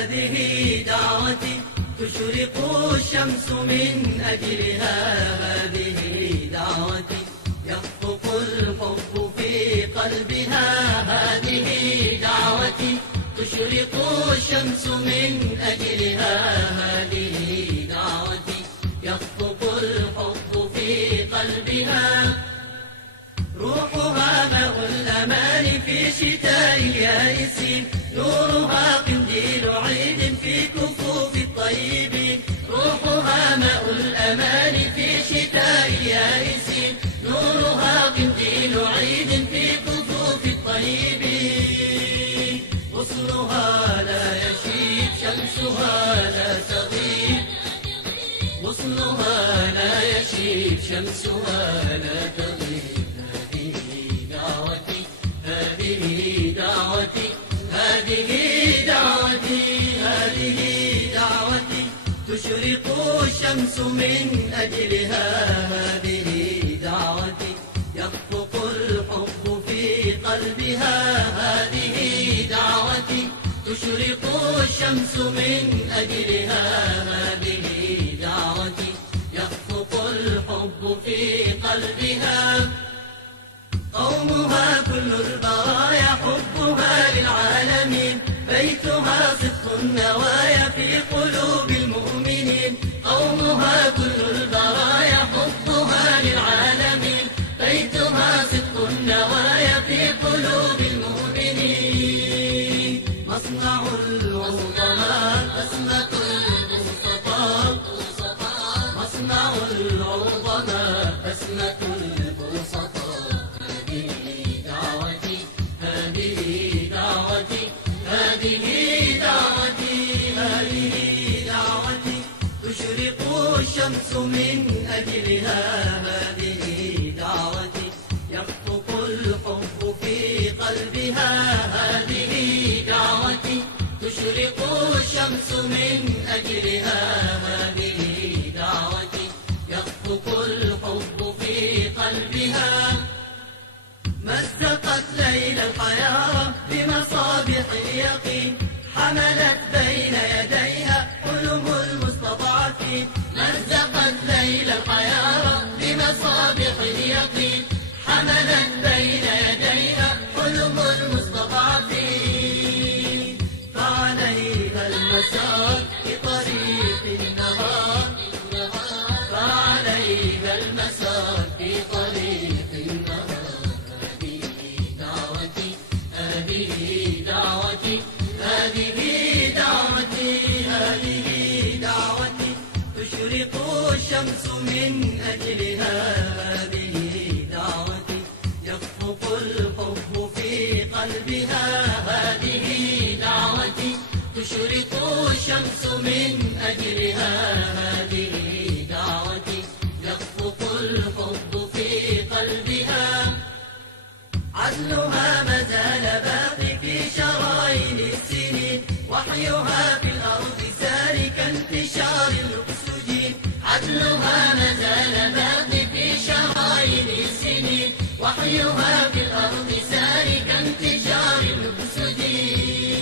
هذه دعوتي تشرق الشمس من أجلها. هذه دعوتي يخطف الحب في قلبها. هذه دعوتي تشرق الشمس من أجلها. هذه دعوتي يخطف الحب في قلبها. روحها ماء الأمان في شتاء اليائسين، نورها قنديل عيد في كفوف الطيبين. روحها ماء الأمان في شتاء اليائسين، نورها قنديل عيد في كفوف الطيبين. غصنها لا يشيب، شمسها لا تغيب. غصنها لا يشيب، شمسها لا تغيب. هذه دعوتي، هذه دعوتي، هذه دعوتي تشرق الشمس من أجلها. هذه دعوتي يخطف الحب في قلبها. هذه دعوتي تشرق الشمس من أجلها. هذه دعوتي يخطف الحب في قلبها. قومها كل البرايا، حبها للعالمين، بيتها صدق النوايا في قلوب المؤمنين. قومها كل البرايا، حبها للعالمين، بيتها صدق النوايا في قلوب المؤمنين. مصنع العظماء، بسمة المصطفى. مصنع العظماء، بسمة المصطفى. تشرق الشمس من أجلها. هذه دعوتي يخطف الحب في قلبها. هذه دعوتي تشرق الشمس من أجلها. هذه دعوتي يخطف الحب في قلبها. مزقت ليل الحياة بمصابيح اليقين، حملت بين يديها حلم المستضعفين. مزقت ليل الحياة بمصابيح اليقين، حملت بين يديها حلم المستضعفين. فعليها المسار بطريق النهار، فعليها المسار بطريق النهار. هذه دعوتي، هذه دعوتي، هذه دعوتي تشرق الشمس من أجلها. هذه دعوتي يخطف الحب في قلبها. هذه دعوتي تشرق الشمس من أجلها. هذه دعوتي يخطف الحب في قلبها. عدلها ما زال باقي في شرايين السنين، وحيها في الأرض ساري كانتشار الأكسجين. عدلها ما زال باقي في شرايين السنين، وحيها في الأرض ساري كانتشار الأكسجين.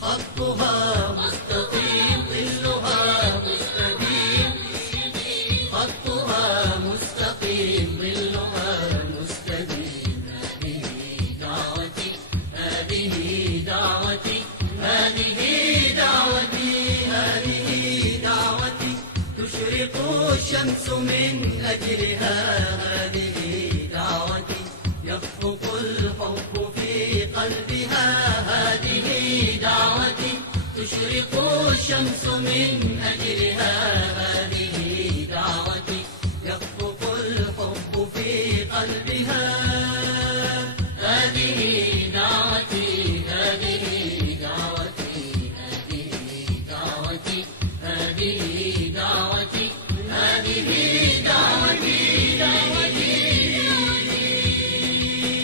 خطها مستقيم، ظلها مستديم. خطها مستقيم، ظلها مستديم. هذه دعوتي، هذه دعوتي، هذه دعوتي تشرق الشمس من أجلها. هذه دعوتي يخطف الحب في قلبها. هذه دعوتي تشرق الشمس من أجلها.